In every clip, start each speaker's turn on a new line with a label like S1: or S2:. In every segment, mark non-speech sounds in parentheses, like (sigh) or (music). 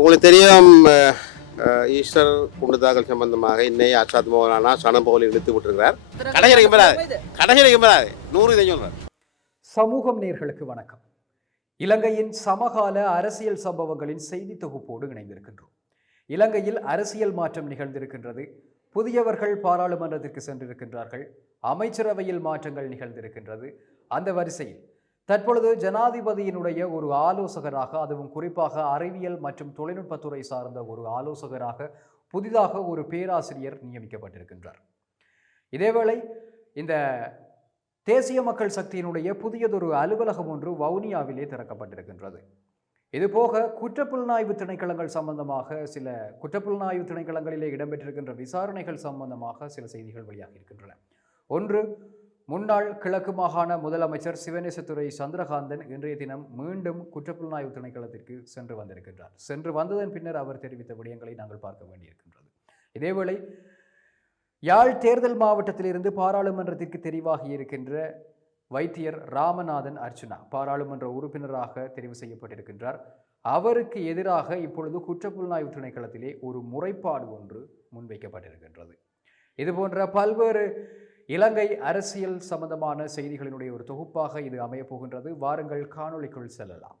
S1: உங்களுக்கு தெரியும் ஈஸ்டர் குண்டு தாக்கல் சம்பந்தமாக இன்னைய அசாத் மோகனானா சனபோல் இழுத்து விட்டுருக்கிறார். கடைசியில் கிம்பராது கடைசியில் கிம்பராது நூறு இதை சொல்றார்.
S2: சமூகம் நேர்களுக்கு வணக்கம். இலங்கையின் சமகால அரசியல் சம்பவங்களின் செய்தி தொகுப்போடு இணைந்திருக்கின்றோம். இலங்கையில் அரசியல் மாற்றம் நிகழ்ந்திருக்கின்றது. புதியவர்கள் பாராளுமன்றத்திற்கு சென்றிருக்கின்றார்கள். அமைச்சரவையில் மாற்றங்கள் நிகழ்ந்திருக்கின்றது. அந்த வரிசையில் தற்பொழுது ஜனாதிபதியினுடைய ஒரு ஆலோசகராக அதுவும் குறிப்பாக அறிவியல் மற்றும் தொழில்நுட்பத்துறை சார்ந்த ஒரு ஆலோசகராக புதிதாக ஒரு பேராசிரியர் நியமிக்கப்பட்டிருக்கின்றார். இதேவேளை இந்த தேசிய மக்கள் சக்தியினுடைய புதியதொரு அலுவலகம் ஒன்று வவுனியாவிலே திறக்கப்பட்டிருக்கின்றது. இதுபோக குற்றப்புலனாய்வு திணைக்களங்கள் சம்பந்தமாக சில குற்றப்புலனாய்வு திணைக்களங்களிலே இடம்பெற்றிருக்கின்ற விசாரணைகள் சம்பந்தமாக சில செய்திகள் வெளியாகி இருக்கின்றன ஒன்று முன்னாள் கிழக்கு மாகாண முதலமைச்சர் சிவநேசத்துறை சந்திரகாந்தன் இன்றைய தினம் மீண்டும் குற்றப்புலனாய்வு திணைக்களத்திற்கு சென்று வந்திருக்கின்றார். சென்று வந்ததன் பின்னர் அவர் தெரிவித்த விடயங்களை நாங்கள் பார்க்க வேண்டியிருக்கின்றது. இதேவேளை யாழ் தேர்தல் மாவட்டத்திலிருந்து பாராளுமன்றத்திற்கு தெரிவாகி இருக்கின்ற வைத்தியர் ராமநாதன் அர்ச்சுனா பாராளுமன்ற உறுப்பினராக தெரிவு செய்யப்பட்டிருக்கின்றார். அவருக்கு எதிராக இப்பொழுது குற்றப்புலனாய்வு திணைக்களத்திலே ஒரு முறைப்பாடு ஒன்று முன்வைக்கப்பட்டிருக்கின்றது. இதுபோன்ற பல்வேறு இலங்கை அரசியல் சம்பந்தமான செய்திகளினுடைய ஒரு தொகுப்பாக இது அமையப் போகின்றது. வாருங்கள் காணொளிக்குள் செல்லலாம்.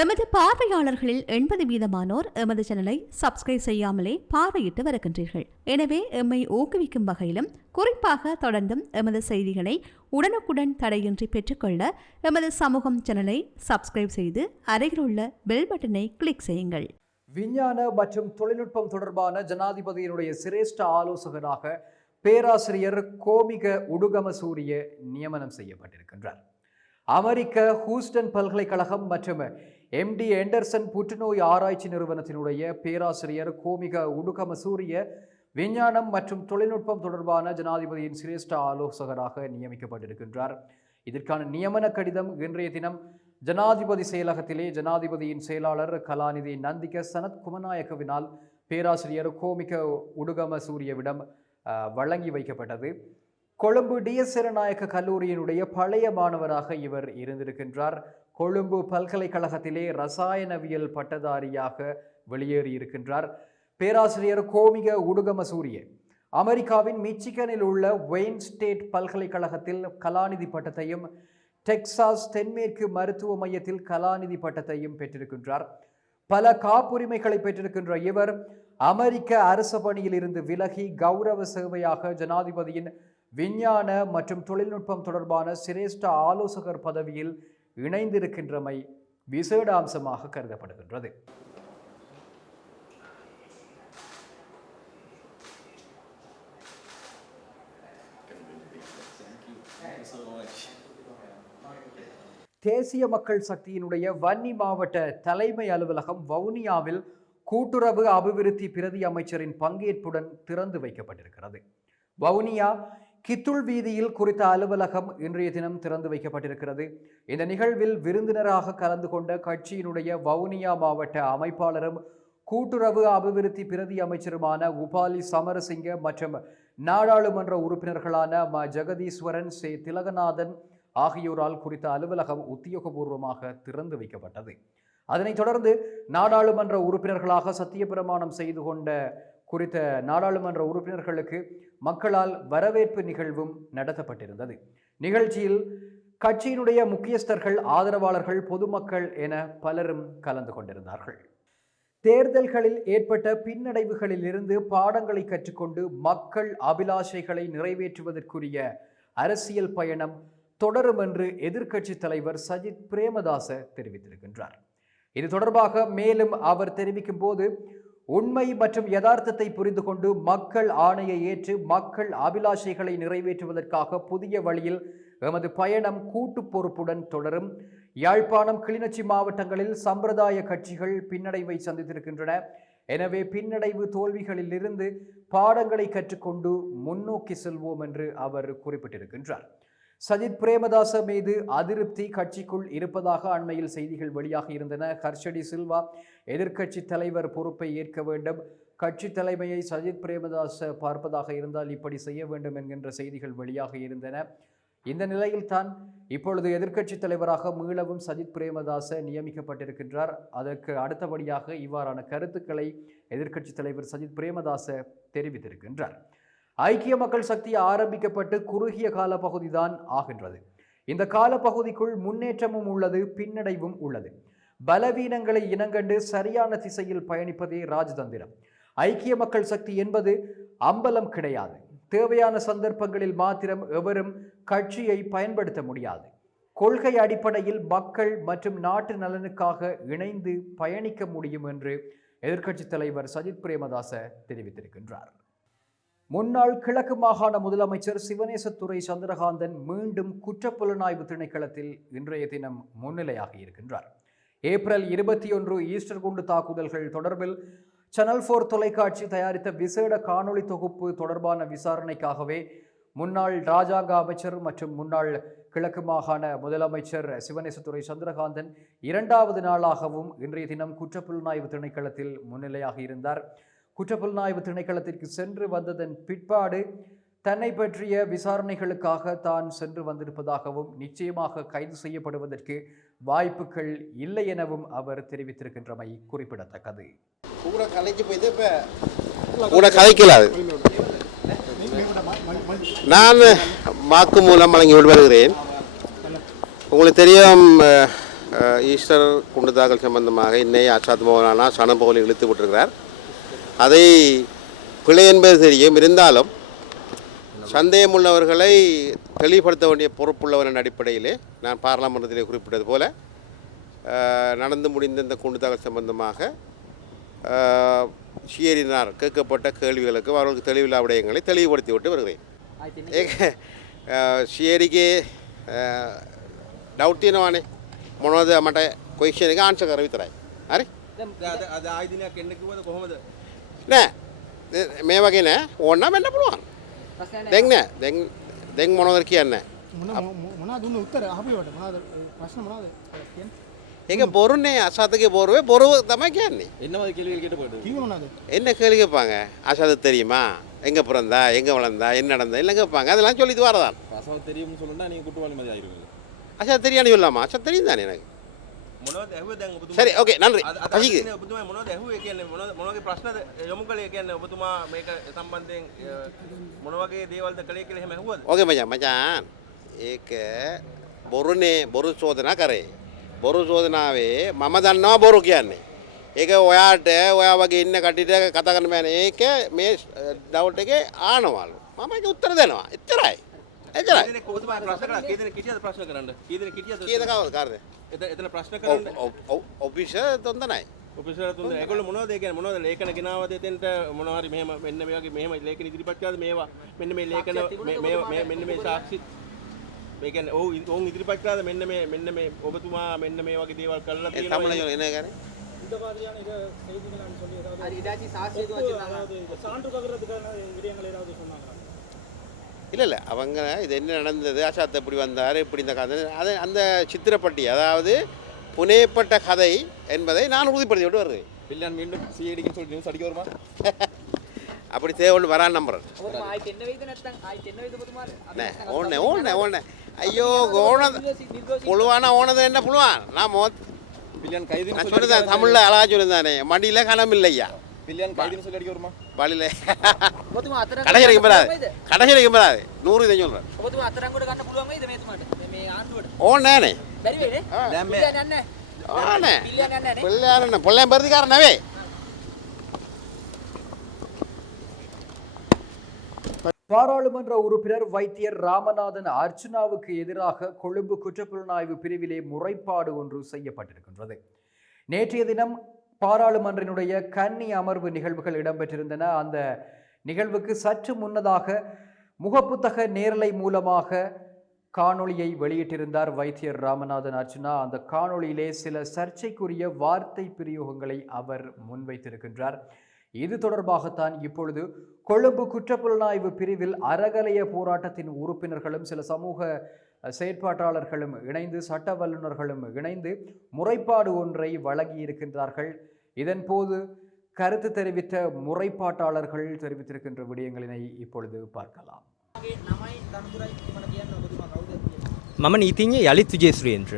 S3: எமது பார்வையாளர்களில் எண்பது வீதமானோர் எமது சேனலை சப்ஸ்கிரைப் செய்யாமலே பார்வையிட்டு வருகின்றீர்கள். எனவே எம்மை ஊக்குவிக்கும் வகையிலும் குறிப்பாக தொடர்ந்தும் எமது செய்திகளை உடனுக்குடன் தடையின்றி பெற்றுக்கொள்ள எமது சமூகம் சேனலை சப்ஸ்கிரைப் செய்து அருகிலுள்ள பெல் பட்டனை கிளிக் செய்யுங்கள்.
S2: விஞ்ஞான மற்றும் தொழில்நுட்பம் தொடர்பான ஜனாதிபதியினுடைய சிரேஷ்ட ஆலோசகராக பேராசிரியர் கோமிக உடுகமசூரிய நியமனம் செய்யப்பட்டிருக்கின்றார். அமெரிக்க ஹூஸ்டன் பல்கலைக்கழகம் மற்றும் எம்டி எண்டர்சன் புற்றுநோய் ஆராய்ச்சி நிறுவனத்தினுடைய பேராசிரியர் கோமிக உடுகமசூரிய விஞ்ஞானம் மற்றும் தொழில்நுட்பம் தொடர்பான ஜனாதிபதியின் சிரேஷ்ட ஆலோசகராக நியமிக்கப்பட்டிருக்கின்றார். இதற்கான நியமன கடிதம் இன்றைய தினம் ஜனாதிபதி செயலகத்திலே ஜனாதிபதியின் செயலாளர் கலாநிதி நந்திக சனத் குமநாயகவினால் பேராசிரியர் கோமிக உடுகம சூரியவிடம் வழங்கி வைக்கப்பட்டது. கொழும்பு டிஎஸ்வரநாயக்க கல்லூரியினுடைய பழைய மாணவராக இவர் இருந்திருக்கின்றார். கொழும்பு பல்கலைக்கழகத்திலே ரசாயனவியல் பட்டதாரியாக வெளியேறியிருக்கின்றார் பேராசிரியர் கோமிக உடுகமசூரிய அமெரிக்காவின் மிச்சிகனில் உள்ள வெயின் ஸ்டேட் பல்கலைக்கழகத்தில் கலாநிதி பட்டத்தையும் டெக்சாஸ் தென்மேற்கு மருத்துவ மையத்தில் கலாநிதி பட்டத்தையும் பெற்றிருக்கின்றார். பல காப்புரிமைகளை பெற்றிருக்கின்ற இவர் அமெரிக்க அரச பணியில் இருந்து விலகி கௌரவ சேவையாக ஜனாதிபதியின் விஞ்ஞான மற்றும் தொழில்நுட்பம் தொடர்பான சிரேஷ்ட ஆலோசகர் பதவியில் இணைந்திருக்கின்றமை விசேட அம்சமாக கருதப்படுகின்றது. தேசிய மக்கள் சக்தியினுடைய வன்னி மாவட்ட தலைமை அலுவலகம் வவுனியாவில் கூட்டுறவு அபிவிருத்தி பிரதி அமைச்சரின் பங்கேற்புடன் திறந்து வைக்கப்பட்டிருக்கிறது. வவுனியா கித்துள் வீதியில் குறித்த அலுவலகம் இன்றைய தினம் திறந்து வைக்கப்பட்டிருக்கிறது. இந்த நிகழ்வில் விருந்தினராக கலந்து கொண்ட கட்சியினுடைய வவுனியா மாவட்ட அமைப்பாளரும் கூட்டுறவு அபிவிருத்தி பிரதி அமைச்சருமான உபாலி சமரசிங்க மற்றும் நாடாளுமன்ற உறுப்பினர்களான ம. ஜெகதீஸ்வரன் சே. திலகநாதன் ஆகியோரால் குறித்த அலுவலகம் உத்தியோகபூர்வமாக திறந்து வைக்கப்பட்டது. அதனைத் தொடர்ந்து நாடாளுமன்ற உறுப்பினர்களாக சத்தியப்பிரமாணம் செய்து கொண்ட குறித்த நாடாளுமன்ற உறுப்பினர்களுக்கு மக்களால் வரவேற்பு நிகழ்வும் நடத்தப்பட்டிருந்தது. நிகழ்ச்சியில் கட்சியினுடைய முக்கியஸ்தர்கள் ஆதரவாளர்கள் பொதுமக்கள் என பலரும் கலந்து கொண்டிருந்தார்கள். தேர்தல்களில் ஏற்பட்ட பின்னடைவுகளிலிருந்து பாடங்களை கற்றுக்கொண்டு மக்கள் அபிலாஷைகளை நிறைவேற்றுவதற்குரிய அரசியல் பயணம் தொடரும் என்று எதிர்க்கட்சித் தலைவர் சஜித் பிரேமதாச தெரிவித்திருக்கின்றார். இது தொடர்பாக மேலும் அவர் தெரிவிக்கும் போது உண்மை மற்றும் யதார்த்தத்தை புரிந்து கொண்டு மக்கள் ஆணையை ஏற்று மக்கள் அபிலாஷைகளை நிறைவேற்றுவதற்காக புதிய வழியில் எமது பயணம் கூட்டு பொறுப்புடன் தொடரும். யாழ்ப்பாணம் கிளிநொச்சி மாவட்டங்களில் சம்பிரதாய கட்சிகள் பின்னடைவை சந்தித்திருக்கின்றன. எனவே பின்னடைவு தோல்விகளிலிருந்து பாடங்களை கற்றுக்கொண்டு முன்னோக்கி செல்வோம் என்று அவர் குறிப்பிட்டிருக்கின்றார். சஜித் பிரேமதாச மீது அதிருப்தி கட்சிக்குள் இருப்பதாக அண்மையில் செய்திகள் வெளியாக இருந்தன. ஹர்ஷடி சில்வா எதிர்க்கட்சி தலைவர் பொறுப்பை ஏற்க வேண்டும். கட்சி தலைமையை சஜித் பிரேமதாச பார்ப்பதாக இருந்தால் இப்படி செய்ய வேண்டும் என்கின்ற செய்திகள் வெளியாக இருந்தன. இந்த நிலையில்தான் இப்பொழுது எதிர்க்கட்சி தலைவராக மீளவும் சஜித் பிரேமதாச நியமிக்கப்பட்டிருக்கின்றார். அதற்கு அடுத்தபடியாக இவ்வாறான கருத்துக்களை எதிர்க்கட்சி தலைவர் சஜித் பிரேமதாச தெரிவித்திருக்கின்றார். ஐக்கிய மக்கள் சக்தி ஆரம்பிக்கப்பட்டு குறுகிய கால பகுதிதான் ஆகின்றது. இந்த காலப்பகுதிக்குள் முன்னேற்றமும் உள்ளது பின்னடைவும் உள்ளது. பலவீனங்களை இனங்கண்டு சரியான திசையில் பயணிப்பதே ராஜதந்திரம். ஐக்கிய மக்கள் சக்தி என்பது அம்பலம் கிடையாது. தேவையான சந்தர்ப்பங்களில் மாத்திரம் எவரும் கட்சியை பயன்படுத்த முடியாது. கொள்கை அடிப்படையில் மக்கள் மற்றும் நாட்டு நலனுக்காக இணைந்து பயணிக்க முடியும் என்று எதிர்க்கட்சித் தலைவர் சஜித் பிரேமதாச தெரிவித்திருக்கின்றார். முன்னாள் கிழக்கு மாகாண முதலமைச்சர் சிவனேசத்துறை சந்திரகாந்தன் மீண்டும் குற்றப்புலனாய்வு திணைக்களத்தில் இன்றைய தினம் முன்னிலையாக இருக்கின்றார். ஏப்ரல் இருபத்தி ஒன்று ஈஸ்டர் குண்டு தாக்குதல்கள் தொடர்பில் சனல் ஃபோர் தொலைக்காட்சி தயாரித்த விசேட காணொளி தொகுப்பு தொடர்பான விசாரணைக்காகவே முன்னாள் ராஜாங்க அமைச்சர் மற்றும் முன்னாள் கிழக்கு மாகாண முதலமைச்சர் சிவனேசத்துறை சந்திரகாந்தன் இரண்டாவது நாளாகவும் இன்றைய தினம் குற்றப்புலனாய்வு திணைக்களத்தில் முன்னிலையாக இருந்தார். குற்றப்புலனாய்வு திணைக்களத்திற்கு சென்று வந்ததன் பிற்பாடு தன்னை பற்றிய விசாரணைகளுக்காக தான் சென்று வந்திருப்பதாகவும் நிச்சயமாக கைது செய்யப்படுவதற்கு வாய்ப்புகள் இல்லை எனவும் அவர் தெரிவித்திருக்கின்றமை குறிப்பிடத்தக்கது.
S1: கூட கலைக்கு போயிட்டு இப்போ கூட கலைக்கலாது நான் வாக்கு மூலம் வழங்கி வருகிறேன் உங்களுக்கு தெரியும் ஈஸ்டர் குண்டு தாக்கல் சம்பந்தமாக இன்னை ஆசாத் மோகனானா சனபோலி இழுத்து விட்டிருக்கிறார். அதை பிழை என்பது தெரியும் இருந்தாலும் சந்தேகமுள்ளவர்களை தெளிவுபடுத்த வேண்டிய பொறுப்புள்ளவர் என்ற அடிப்படையிலே நான் பாராளுமன்றத்திலே குறிப்பிட்டது போல அஹ், நடந்து முடிந்த இந்த குண்டு தாக்கல் சம்பந்தமாக அஹ், ஷியரினார் கேட்கப்பட்ட கேள்விகளுக்கு அவர்களுக்கு தெளிவில்லா விடயங்களை தெளிவுபடுத்தி விட்டு வருகிறேன் ඒක ශියරිගේ ඩෞ්තියනවානේ මොනවද මට කොයිෂණ එක ආංශ කර විතරයි හරි
S4: අද අද ආයදිනයක් එන්න කිව්වද කොහොමද
S1: නෑ මේ වගේ නෑ ඕන්න වෙන්න පුළුවන් දෙන්න දෙන් දෙන් මොනොදර කියන්න
S5: මොන මොනා දුන්න උත්තර අපිවට මොනාද ප්‍රශ්න මොනාද
S1: ඒක බොරුන්නේ අසාතක බොරුවේ බොරුව තමයි කියන්නේ
S4: என்னமாதிரி கேள்விகள் கேட்டு போயிட்டு
S5: කීව මොනාද
S1: என்ன கேள்வி கேட்பாங்க அசாது தெரியுமா எங்கே பிறந்தா எங்கே வளர்ந்தா என்ன நடந்தா எல்லாம் கேட்பாங்க அதெல்லாம் சொல்லிட்டு வரதான்
S4: ரசம் தெரியும்னு சொல்லுன்னா நீங்கள் குற்றவாளி மாதிரி ஆயிருவீங்க
S1: அசா தெரியான்னு சொல்லாமா அசா தெரியும் தானே எனக்கு
S4: මොනවද ඇහුවේ දැන් ඔබතුමා? හරි ඕකේ
S1: නන්දි.
S4: අශිකේ. ඔබතුමා මොනවද ඇහුවේ කියන්නේ මොන මොනවගේ ප්‍රශ්නද යොමු කළේ කියන්නේ ඔබතුමා මේක සම්බන්ධයෙන් මොන වගේ දේවල්ද කළේ කියලා එහෙම ඇහුවද?
S1: ඕකේ මචං මචං. ඒක බොරුනේ බොරු චෝදනා කරේ. බොරු චෝදනාවේ මම දන්නවා බොරු කියන්නේ. ඒක ඔයාට ඔයා වගේ ඉන්න කටිට කතා කරන්න බෑනේ. ඒක මේ ඩවුට් එකේ ආනවලු. මම ඒක උත්තර දෙනවා. එච්චරයි. එච්චරයි.
S4: කීදෙනෙක් කොහොමද ප්‍රශ්න කරන්නේ? කීදෙනෙක් කිටියද ප්‍රශ්න කරන්නේ? කීදෙනෙක් කිටියද?
S1: කීයද කවද කාර්යද?
S4: එතන එතන ප්‍රශ්න කරන්න
S1: ඔෆිසර් තොන්දනයි
S4: ඔෆිසර් තුන් දෙනා ඒගොල්ලෝ මොනවද ඒ කියන්නේ මොනවද ලේඛන ගෙනාවද එතෙන්ට මොනවා හරි මෙහෙම මෙන්න මේ වගේ මෙහෙම ලේඛන ඉදිරිපත් කළාද මේවා මෙන්න මේ ලේඛන මේ මේ මෙන්න මේ සාක්ෂි මේ කියන්නේ ඔව් ඔවුන් ඉදිරිපත් කළාද මෙන්න මේ මෙන්න මේ ඔබතුමා මෙන්න මේ වගේ දේවල් කරලා
S1: தமிழ்
S4: තියෙනවා
S1: என்ன காரு
S5: இந்த மாதிரியான இதை செய்திகள் நான் சொல்லி ஏதாவது
S6: அது ஏதாச்சும் சாட்சி எதுவும் வச்சிருந்தாங்களா?
S5: அதாவது சான்று பகிர்றதுக்கான விடயங்கள் ஏதாவது சொன்னாங்களா
S1: இல்லை இல்லை. அவங்க இது என்ன நடந்தது? ஆஷாத் எப்படி வந்தார்? இப்படி இந்த கதை? அது அந்த சித்திரப்பட்டி அதாவது புனையப்பட்ட கதை என்பதை நான் உறுதிப்படுத்தி விட்டு வருது
S4: வில்லன் மீண்டும் சிஐடிக்கு சொல்லி நியூஸ் அடிக்க வருமா? (laughs)
S1: அப்படி தேவைன்னு வரான் நம்புறேன் ஒன்று ஒன்று ஒன்று
S6: ஐயோ ஓனது
S1: புழுவானா ஓனது என்ன புழுவான் நான் மோ
S4: வில்லன் கைது
S1: நான் சொல்லிதான் தமிழில் அழகாக சொல்லியிருந்தானே மடியில் கணம் இல்லையா?
S4: பிள்ளையான் கைதுன்னு சொல்லி அடிக்க வருமா
S1: வழியில்
S6: ඔබතුමා අතරංග
S1: கடைசி
S6: ගන්න
S1: வைக்க
S6: පුළුවන්
S1: பெறாது
S6: වේද?
S1: கடைசி வைக்க பெறாது நூறு இதை சொல்கிறேன்
S6: ඔබතුමා අතරංගොඩ ගන්න පුළුවන් වේද මේතුමාට? මේ- මේ ආණ්ඩුවට?
S1: ඕනෑනේ
S6: බැරි වේනේ?
S4: දැන් මේ-
S6: පිළියන් යන්නේ නැහැ.
S1: ඕනේ
S6: පිළියන් යන්නේ නැහැ නේ?
S1: பிள்ளையாரண்ண பிள்ளையன் பெருதிக்காரன் நவே
S2: பாராளுமன்ற உறுப்பினர் வைத்தியர் ராமநாதன் அர்ச்சுனாவுக்கு எதிராக கொழும்பு குற்றப்புலனாய்வு பிரிவிலே முறைப்பாடு ஒன்று செய்யப்பட்டிருக்கின்றது நேற்றைய தினம் பாராளுமன்றினுடைய கன்னி அமர்வு நிகழ்வுகள் இடம்பெற்றிருந்தன. அந்த நிகழ்வுக்கு சற்று முன்னதாக முகப்புத்தக நேரலை மூலமாக காணொளியை வெளியிட்டிருந்தார் வைத்தியர் ராமநாதன் அர்ச்சுனா அந்த காணொளியிலே சில சர்ச்சைக்குரிய வார்த்தை பிரயோகங்களை அவர் முன்வைத்திருக்கின்றார். இது தொடர்பாகத்தான் இப்பொழுது கொழும்பு குற்றப்புலனாய்வு பிரிவில் அறகலைய போராட்டத்தின் உறுப்பினர்களும் சில சமூக செயற்பாட்டாளர்களும் இணைந்து சட்ட வல்லுநர்களும் இணைந்து முறைப்பாடு ஒன்றை வழங்கியிருக்கின்றார்கள் இதன்போது கருத்து தெரிவித்த முறைப்பாட்டாளர்கள் தெரிவித்திருக்கின்ற விடயங்களினை இப்பொழுது பார்க்கலாம்
S6: මගේ නමයි දනතුරයි මට කියන්න ඔබතුමා කවුද?
S7: මම නීතිඥ යළිත් විජේශ්‍රීන්ද්‍ර.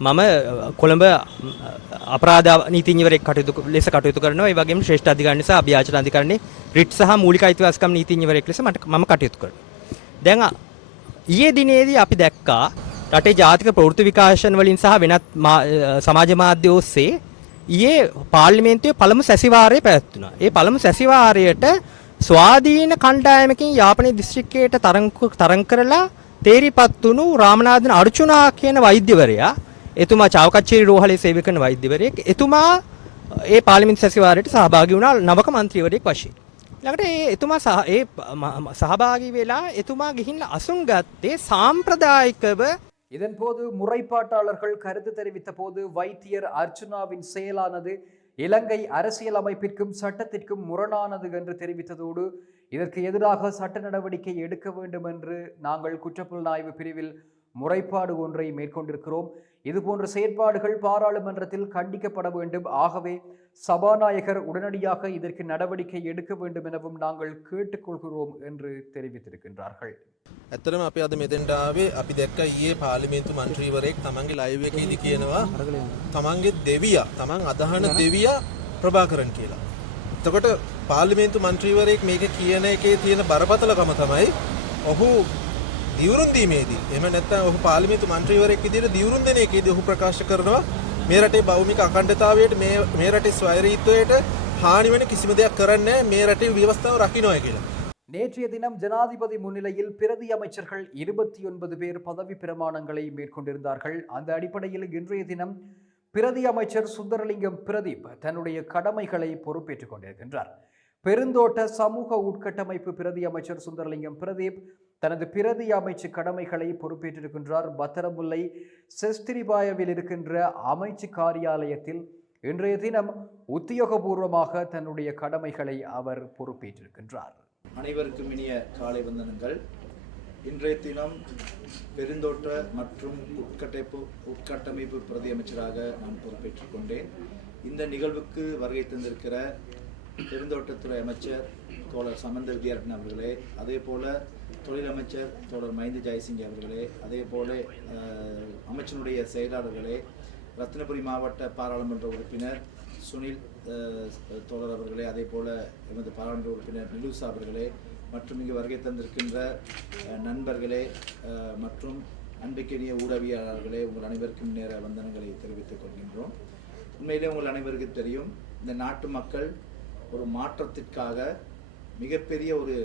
S7: මම අ, කොළඹ අ, අපරාධ නීතිඥවරෙක් කටයුතු ලෙස කටයුතු කරනවා ඒ වගේම ශ්‍රේෂ්ඨ අධිකරණ සහ අභියාචන අධිකරණයේ රිට් සහ මූලික අයිතිවාසිකම් නීතිඥවරයෙක් ලෙස මට මම කටයුතු කරනවා. දැන් අ, ඊයේ දිනේදී අපි දැක්කා රටේ ජාතික ප්‍රවෘත්ති විකාශන වලින් සහ වෙනත් මා- අ, සමාජ මාධ්‍ය ඔස්සේ ඊයේ පාර්ලිමේන්තුවේ පළමු සැසිවාරය පැවැත්වුණා. ඒ පළමු සැසිවාරයට ස්වාධීන කණ්ඩායමකින් යාපනයේ දිස්ත්‍රික්කයට තරං තරං කරලා තේරිපත් වුණු රාමනාഥන් අර්චුනා කියන වෛද්‍යවරයා එතුමා චාවකච්චේරි රෝහලේ සේවය කරන වෛද්‍යවරයෙක් එතුමා ඒ පාර්ලිමේන්තු සැසිවාරයට සහභාගී වුණා නවක මන්ත්‍රීවරයෙක් වශයෙන්. ළඟට ඒ එතුමා සහ ඒ ම- ම- සහභාගී වෙලා එතුමා ගිහිල්ලා අසුන් ගත්තේ සාම්ප්‍රදායිකව
S2: இதன்போது முறைப்பாட்டாளர்கள் கருத்து தெரிவித்த போது வைத்தியர் அர்ச்சுனாவின் செயலானது இலங்கை அரசியலமைப்பிற்கும் சட்டத்திற்கும் முரணானது என்று தெரிவித்ததோடு இதற்கு எதிராக சட்ட நடவடிக்கை எடுக்க வேண்டும் என்று நாங்கள் குற்றப்புலனாய்வு பிரிவில் முறைப்பாடு ஒன்றை மேற்கொண்டிருக்கிறோம் இதுபோன்ற செயற்பாடுகள் பாராளுமன்றத்தில் கண்டிக்கப்பட வேண்டும் ஆகவே சபாநாயகர் உடனடியாக இதற்கு நடவடிக்கை எடுக்க வேண்டும் எனவும் நாங்கள் கேட்டுக்கொள்கிறோம் என்று தெரிவித்திருக்கின்றார்கள்
S8: ඇත්තරම අපි අද මෙතෙන්ට ආවේ අපි දැක්ක ඊයේ පාර්ලිමේන්තු මන්ත්‍රීවරයෙක් තමන්ගේ ලයිව් එකේදී කියනවා තමන්ගේ දෙවියා තමන් අදහන දෙවියා ප්‍රභාකරන් කියලා. එතකොට පාර්ලිමේන්තු මන්ත්‍රීවරයෙක් මේක කියන එකේ තියෙන බරපතලකම තමයි ඔහු දිවුරුම් දීමේදී එහෙම නැත්නම් ඔහු පාර්ලිමේන්තු මන්ත්‍රීවරයෙක් විදිහට දිවුරුම් දෙන එකේදී ඔහු ප්‍රකාශ කරනවා මේ රටේ භෞමික අඛණ්ඩතාවයට මේ මේ රටේ ස්වෛරීත්වයට හානි වෙන කිසිම දෙයක් කරන්නේ නැහැ මේ රටේ ව්‍යවස්ථාව රකින්නයි කියලා.
S2: நேற்றைய தினம் ஜனாதிபதி முன்னிலையில் பிரதி அமைச்சர்கள் இருபத்தி ஒன்பது பேர் பதவி பிரமாணங்களை மேற்கொண்டிருந்தார்கள் அந்த அடிப்படையில் இன்றைய தினம் பிரதி அமைச்சர் சுந்தரலிங்கம் பிரதீப் தன்னுடைய கடமைகளை பொறுப்பேற்றுக் கொண்டிருக்கின்றார் பெருந்தோட்ட சமூக உட்கட்டமைப்பு பிரதி அமைச்சர் சுந்தரலிங்கம் பிரதீப் தனது பிரதி அமைச்சு கடமைகளை பொறுப்பேற்றிருக்கின்றார். பத்திரமுல்லை செஸ்திரிபாயவில் இருக்கின்ற அமைச்சு காரியாலயத்தில் இன்றைய தினம் உத்தியோகபூர்வமாக தன்னுடைய கடமைகளை அவர் பொறுப்பேற்றிருக்கின்றார்.
S9: அனைவருக்கும் இனிய காலை வந்தனங்கள். இன்றைய தினம் பெருந்தோட்ட மற்றும் உட்கட்டமைப்பு உட்கட்டமைப்பு பிரதி அமைச்சராக நான் பொறுப்பேற்றுக் கொண்டேன். இந்த நிகழ்வுக்கு வருகை தந்திருக்கிற பெருந்தோட்டத்துறை அமைச்சர் தோழர் சமந்த வித்யாரட்ன அவர்களே அதே போல தொழில் அமைச்சர் தோழர் மஹிந்த ஜெயசிங் அவர்களே அதே போல அமைச்சனுடைய செயலாளர்களே ரத்னபுரி மாவட்ட பாராளுமன்ற உறுப்பினர் சுனில் தோழர் அவர்களே அதே போல எமது பாராளுமன்ற உறுப்பினர் நிலூசா அவர்களே மற்றும் இங்கு வருகை தந்திருக்கின்ற நண்பர்களே மற்றும் அன்பிக்கினிய ஊடகவியலாளர்களே உங்கள் அனைவருக்கும் நேர வந்தனங்களை தெரிவித்துக் கொள்கின்றோம். உண்மையிலே உங்கள் அனைவருக்கும் தெரியும் இந்த நாட்டு மக்கள் ஒரு மாற்றத்திற்காக மிகப்பெரிய ஒரு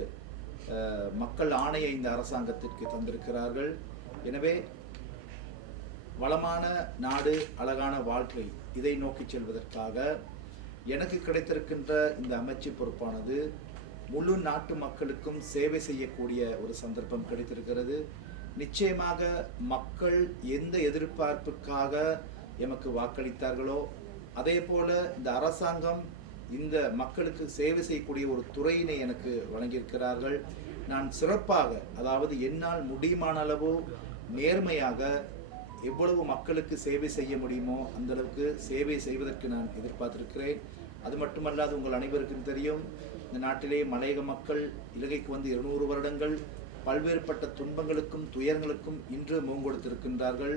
S9: மக்கள் ஆணையை இந்த அரசாங்கத்திற்கு தந்திருக்கிறார்கள். எனவே வளமான நாடு அழகான வாழ்க்கை இதை நோக்கி செல்வதற்காக எனக்கு கிடைத்திருக்கின்ற இந்த அமைச்சு பொறுப்பானது முழு நாட்டு மக்களுக்கும் சேவை செய்யக்கூடிய ஒரு சந்தர்ப்பம் கிடைத்திருக்கிறது. நிச்சயமாக மக்கள் எந்த எதிர்பார்ப்புக்காக எமக்கு வாக்களித்தார்களோ அதே போல இந்த அரசாங்கம் இந்த மக்களுக்கு சேவை செய்யக்கூடிய ஒரு துறையினை எனக்கு வழங்கியிருக்கிறார்கள். நான் சிறப்பாக அதாவது என்னால் முடியுமான அளவு நேர்மையாக எவ்வளவு மக்களுக்கு சேவை செய்ய முடியுமோ அந்த அளவுக்கு சேவை செய்வதற்கு நான் எதிர்பார்த்திருக்கிறேன். அது மட்டுமல்லாது உங்கள் அனைவருக்கும் தெரியும் இந்த நாட்டிலே மலையக மக்கள் இலங்கைக்கு வந்து இருநூறு வருடங்கள் பல்வேறுபட்ட துன்பங்களுக்கும் துயரங்களுக்கும் இன்று முகங்கொடுத்திருக்கின்றார்கள்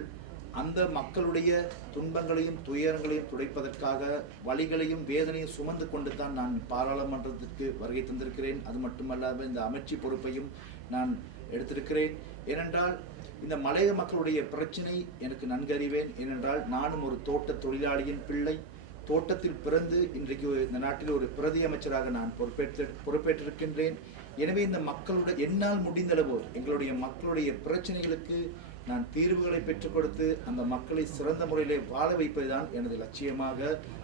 S9: அந்த மக்களுடைய துன்பங்களையும் துயரங்களையும் துடைப்பதற்காக வலிகளையும் வேதனையும் சுமந்து கொண்டு தான் நான் பாராளுமன்றத்திற்கு வருகை தந்திருக்கிறேன். அது மட்டுமல்லாமல் இந்த அமைச்சு பொறுப்பையும் நான் எடுத்திருக்கிறேன். ஏனென்றால் இந்த மலைய மக்களுடைய பிரச்சனை எனக்கு நன்கு அறிவேன் ஏனென்றால் நானும் ஒரு தோட்ட தொழிலாளியின் பிள்ளை. தோட்டத்தில் பிறந்து இன்றைக்கு இந்த நாட்டில் ஒரு பிரதி அமைச்சராக நான் பொறுப்பேற்று பொறுப்பேற்றிருக்கின்றேன். எனவே இந்த மக்களுடைய என்னால் முடிந்தளவு எங்களுடைய மக்களுடைய பிரச்சனைகளுக்கு நான் தீர்வுகளை பெற்றுக் கொடுத்து அந்த மக்களை சிறந்த முறையிலே வாழ வைப்பதுதான் எனது லட்சியமாக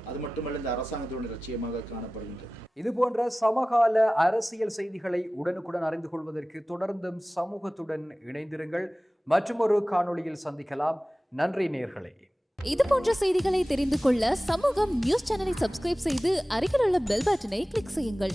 S9: அது மட்டுமல்ல இந்த அரசாங்கத்தினுடைய லட்சியமாக காணப்படுகின்றது.
S2: இது போன்ற சமகால அரசியல் செய்திகளை உடனுக்குடன் அறிந்து கொள்வதற்கு தொடர்ந்தும் சமூகத்துடன் இணைந்திருங்கள். மற்றும் ஒரு காணொளியில் சந்திக்கலாம். நன்றி நேர்களே.
S10: இது போன்ற செய்திகளை தெரிந்து கொள்ள சமூகம் நியூஸ் சேனலை சப்ஸ்கிரைப் செய்து அருகில் உள்ள பெல் பட்டனை கிளிக் செய்யுங்கள்.